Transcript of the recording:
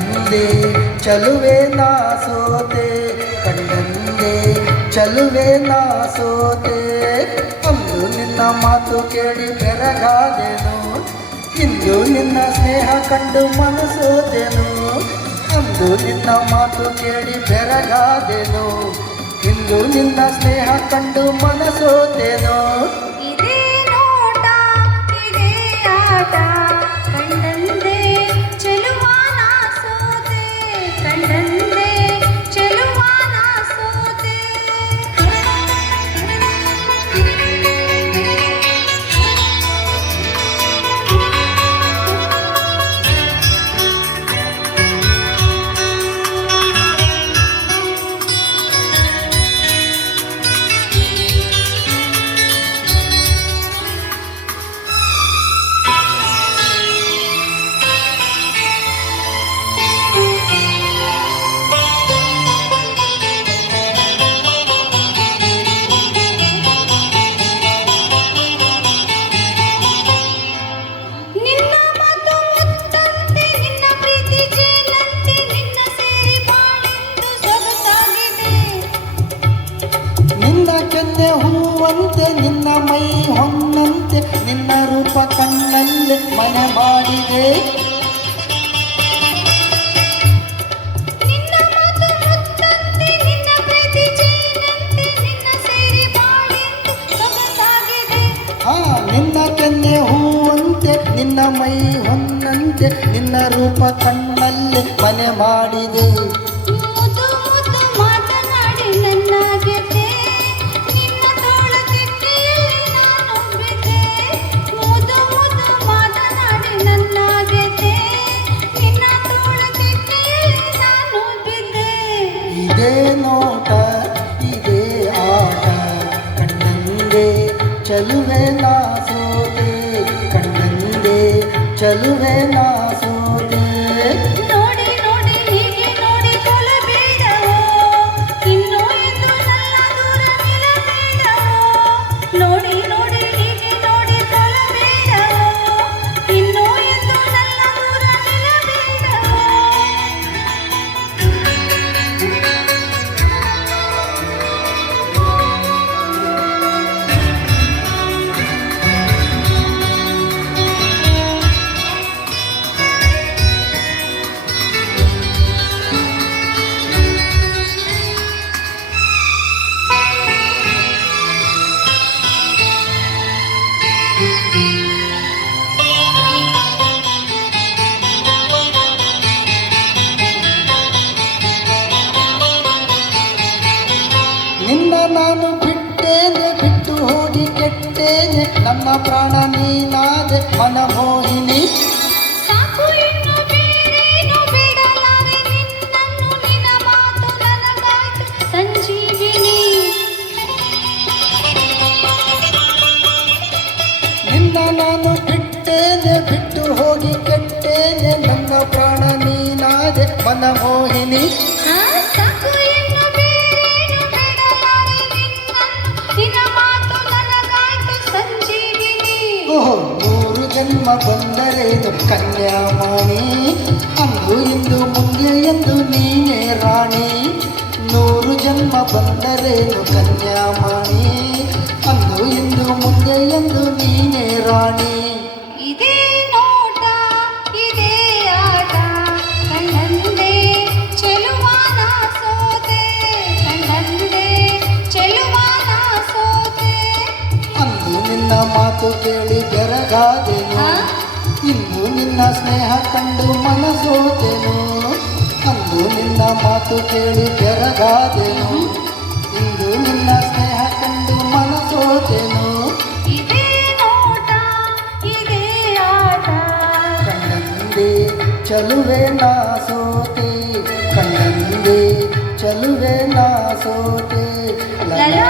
ಕಂಡಂದೆ ಚಲುವೆ ನಾ ಸೋತೆ ಕಂಡಂದೆ ಚಲುವೆ ನಾ ಸೋತೆ ಅಂದು ನಿನ್ನ ಮಾತು ಕೇಳಿ ಬೆರಗಾದೆನು ಇಂದು ನಿನ್ನ ಸ್ನೇಹ ಕಂಡು ಮನಸೋದೆನು ಅಂದು ನಿನ್ನ ಮಾತು ಕೇಳಿ ಬೆರಗಾದೆನು ಇಂದು ನಿನ್ನ ಸ್ನೇಹ ಕಂಡು ಮನಸೋದೆನು ಇದೇ ನೋಟ ಇದೇ ಆಟ ಕಂಡಂದೆ ಚೆಲುವಾನ ಸೋತೆ ಕಂಡಂದೆ ಚೆಲುವಾನ ಸೋತೆ ಹೂವಂತೆ ನಿನ್ನ ಮೈ ಹೊನ್ನಂತೆ ನಿನ್ನ ರೂಪ ಕಣ್ಣಲ್ಲಿ ಮನೆ ಮಾಡಿದೆ ನಿನ್ನ ಮಾತು ಮುತ್ತಂತೆ ನಿನ್ನ ಪ್ರೀತಿ ಜೇನಂತೆ ನಿನ್ನ ಸೇರಿ ಬಾಳೆಂದು ಸೊಗಸಾಗಿದೆ ನಿನ್ನ ಕೆನ್ನೆ ಹೂವಂತೆ ನಿನ್ನ ಮೈ ಹೊನ್ನಂತೆ ನಿನ್ನ ರೂಪ ಕಣ್ಣಲ್ಲಿ ಮನೆ ಮಾಡಿದೆ ಮುದ್ದು ಮುದ್ದು ಮಾತನಾಡಿ ನನ್ನ ಗೆದ್ದೆ ನಿನ್ನ ತೋಳ ತಿಟ್ಟಿಯಲ್ಲಿ ನಾನು ಬಿದ್ದೆ ಮುದ್ದು ಮುದ್ದು ಮಾತನಾಡಿ ನನ್ನ ಗೆದ್ದೆ ನಿನ್ನ ತೋಳ ತಿಟ್ಟಿಯಲ್ಲಿ ನಾನು ಬಿದ್ದೆ ಇದೇ ನೋಟ ಇದೇ ಆಟ ಕಂಡಂದೆ ಚಲುವೆ ನಾ ಸೋತೆ ಕಂಡಂದೆ ಚಲುವೆ ನಾ ಸೋತೆ ನೋಡಿ ನೋಡಿ ಹೀಗೆ ನೋಡಿ ಕೊಲಬೇಡವೋ ಇನ್ನೂ ಎಂದು ನನ್ನ ದೂರ ನಿಲ್ಲಬೇಡವೋ ನೋಡಿ ನೋಡಿ ಹೀಗೆ ನೋಡಿ ಕೊಲಬೇಡವೋ ಇನ್ನೂ ಎಂದು ನನ್ನ ದೂರ ನಿಲ್ಲಬೇಡವೋ ನಿನ್ನ ನಾನು ಬಿಟ್ಟೇನೆ ಬಿಟ್ಟು ಹೋಗಿ ಕೆಟ್ಟೇನೆ ನನ್ನ ಪ್ರಾಣ ನೀನಾದೆ ಮನಮೋಹಿನಿ ಸಾಕು ಇನ್ನು ಬೇರೇನು ಬೇಡಲಾರೆ ನಿನ್ನನ್ನು ನಿನ್ನ ಮಾತು ನನಗಾಯ್ತು ಸಂಜೀವಿನಿ ನಿನ್ನ ನಾನು ಬಿಟ್ಟೇನೆ ಬಿಟ್ಟು ಹೋಗಿ ಕೆಟ್ಟೇನೆ ನನ್ನ ಪ್ರಾಣ ನೀನಾದೆ ಮನಮೋಹಿನಿ ಸಾಕು ಇನ್ನು ಬೇರೇನು ಬೇಡಲಾರೆ ನಿನ್ನನ್ನು ನಿನ್ನ ಮಾತು ನನಗಾಯ್ತು ಸಂಜೀವಿನಿ ಓಹೋ 100 ಜನ್ಮ ಬಂದರೇನು ಕನ್ಯಾಮಣಿ ಅಂದು ಇಂದು ಮುಂದೆ ಎಂದು ನೀನೇ ರಾಣಿ 100 ಜನ್ಮ ಬಂದರೇನು ಕನ್ಯಾಮಣಿ ಅಂದು ಇಂದು ಮುಂದೆ ಎಂದು ನೀನೇ ರಾಣಿ ಇದೇ ನೋಟ ಇದೇ ಆಟ ಕಂಡಂದೆ ಚೆಲುವಾನ ಸೋತೆ ಕಂಡಂದೆ ಚೆಲುವಾನ ಸೋತೆ ಅಂದು ನಿನ್ನ ಮಾತು ಕೇಳಿ ಬೆರಗಾದೆನು ಇಂದು ನಿನ್ನ ಸ್ನೇಹ ಕಂಡು ಮನಸೋದೆನು ಅಂದು ನಿನ್ನ ಮಾತು ಕೇಳಿ ಬೆರಗಾದೆನು ಇಂದು ನಿನ್ನ ಸ್ನೇಹ ಕಂಡು ಮನಸೋದೆನು ಇದೇ ನೋಟ ಇದೇ ಆಟ ಕಂಡಂದೆ ಚಲುವೆ ನಾ ಸೋತೆ ಕಂಡಂದೆ ಚಲುವೆ ನಾ ಸೋತೆ ಲಲಾ